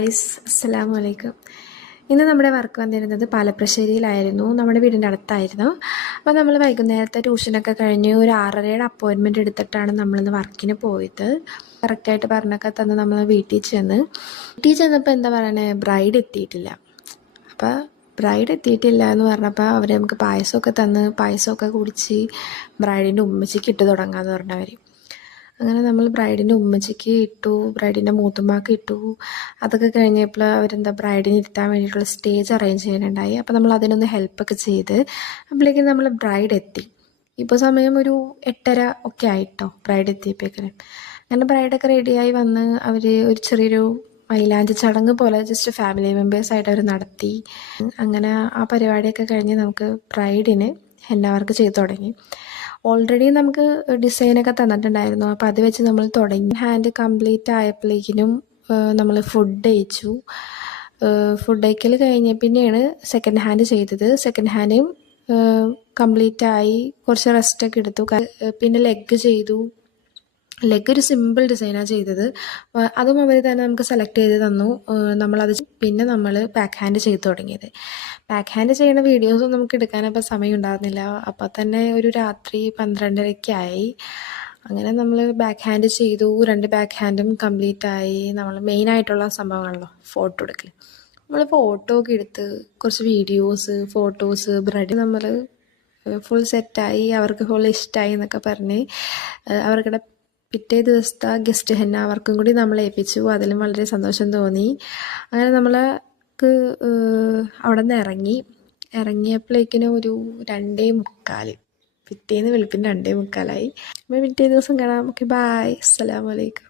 Guys, അസ്സലാമു അലൈക്കും. ഇന്ന് നമ്മുടെ വർക്ക് വന്നിരുന്നത് പാലപ്രശ്ശേരിയിലായിരുന്നു. നമ്മുടെ വീടിൻ്റെ അടുത്തായിരുന്നു. അപ്പോൾ നമ്മൾ വൈകുന്നേരത്തെ ട്യൂഷനൊക്കെ കഴിഞ്ഞ് ഒരു 6:30യുടെ അപ്പോയിൻമെൻറ്റ് എടുത്തിട്ടാണ് നമ്മളിന്ന് വർക്കിന് പോയത്. കറക്റ്റായിട്ട് പറഞ്ഞൊക്കെ തന്ന് നമ്മൾ വീട്ടിൽ ചെന്നപ്പോൾ എന്താ പറയണേ, ബ്രൈഡ് എത്തിയിട്ടില്ല. അപ്പോൾ ബ്രൈഡ് എത്തിയിട്ടില്ല എന്ന് പറഞ്ഞപ്പോൾ അവർ നമുക്ക് പായസമൊക്കെ തന്ന് പായസമൊക്കെ കുടിച്ച് ബ്രൈഡിൻ്റെ ഉമ്മച്ചിക്ക് ഇട്ട് തുടങ്ങാമെന്ന് പറഞ്ഞവർ. അങ്ങനെ നമ്മൾ ബ്രൈഡിൻ്റെ ഉമ്മച്ചിക്ക് ഇട്ടു, ബ്രൈഡിൻ്റെ മൂത്തുമ്മാക്ക് ഇട്ടു. അതൊക്കെ കഴിഞ്ഞപ്പോൾ അവരെന്താ ബ്രൈഡിനെ ഇരുത്താൻ വേണ്ടിയിട്ടുള്ള സ്റ്റേജ് അറേഞ്ച് ചെയ്യാനുണ്ടായി. അപ്പോൾ നമ്മൾ അതിനൊന്ന് ഹെൽപ്പൊക്കെ ചെയ്ത് അപ്പോഴേക്കും നമ്മൾ ബ്രൈഡ് എത്തി. ഇപ്പോൾ സമയം ഒരു 8:30 ഒക്കെ ആയിട്ടോ ബ്രൈഡ് എത്തിയപ്പോഴേക്കും. അങ്ങനെ ബ്രൈഡൊക്കെ റെഡിയായി വന്ന് അവർ ഒരു ചെറിയൊരു മൈലാഞ്ചി ചടങ്ങ് പോലെ ജസ്റ്റ് ഫാമിലി മെമ്പേഴ്സായിട്ട് അവർ നടത്തി. അങ്ങനെ ആ പരിപാടിയൊക്കെ കഴിഞ്ഞ് നമുക്ക് ബ്രൈഡിന് ഹെന്ന വർക്ക് ചെയ്ത് തുടങ്ങി. ഓൾറെഡി നമുക്ക് ഡിസൈനൊക്കെ തന്നിട്ടുണ്ടായിരുന്നു. അപ്പോൾ അത് വെച്ച് നമ്മൾ തുടങ്ങി. ഹാൻഡ് കംപ്ലീറ്റ് ആയപ്പോഴേക്കിനും നമ്മൾ ഫുഡ് കഴിച്ചു. ഫുഡ് കഴിക്കൽ കഴിഞ്ഞ പിന്നെയാണ് സെക്കൻഡ് ഹാൻഡ് ചെയ്തത്. സെക്കൻഡ് ഹാൻഡും കംപ്ലീറ്റ് ആയി. കുറച്ച് റെസ്റ്റൊക്കെ എടുത്തു. പിന്നെ ലെഗ് ചെയ്തു. ലെഗ് ഒരു സിമ്പിൾ ഡിസൈനാണ് ചെയ്തത്. അതും അവർ തന്നെ നമുക്ക് സെലക്ട് ചെയ്ത് തന്നു. നമ്മളത് പിന്നെ നമ്മൾ ബാക്ക് ഹാൻഡ് ചെയ്ത് തുടങ്ങിയത്. ബാക്ക് ഹാൻഡ് ചെയ്യുന്ന വീഡിയോസും നമുക്ക് എടുക്കാനപ്പോൾ സമയം ഉണ്ടാകുന്നില്ല. അപ്പോൾ തന്നെ ഒരു രാത്രി 12:30 ആയി. അങ്ങനെ നമ്മൾ ബാക്ക് ഹാൻഡ് ചെയ്തു. 2 ബാക്ക് ഹാൻഡും കംപ്ലീറ്റ് ആയി. നമ്മൾ മെയിനായിട്ടുള്ള സംഭവമാണല്ലോ ഫോട്ടോ എടുക്കൽ. നമ്മൾ ഫോട്ടോ ഒക്കെ എടുത്ത് കുറച്ച് വീഡിയോസ്, ഫോട്ടോസ്, ബ്രൈഡ് നമ്മൾ ഫുൾ സെറ്റായി. അവർക്ക് ഫുൾ ഇഷ്ടമായി എന്നൊക്കെ പറഞ്ഞ് അവർക്കിടെ പിറ്റേ ദിവസത്തെ ഗസ്റ്റ് ഹെന്ന അവർക്കും കൂടി നമ്മൾ ഏൽപ്പിച്ചു. അതിലും വളരെ സന്തോഷം തോന്നി. അങ്ങനെ നമ്മൾക്ക് അവിടെ നിന്ന് ഇറങ്ങിയപ്പോഴേക്കിനും ഒരു 2:45. പിറ്റേന്ന് വെളുപ്പിന് 2:45 ആയി. അപ്പോൾ പിറ്റേ ദിവസം കാണാം. ഓക്കെ, ബായ്, അസ്സലാമു അലൈക്കും.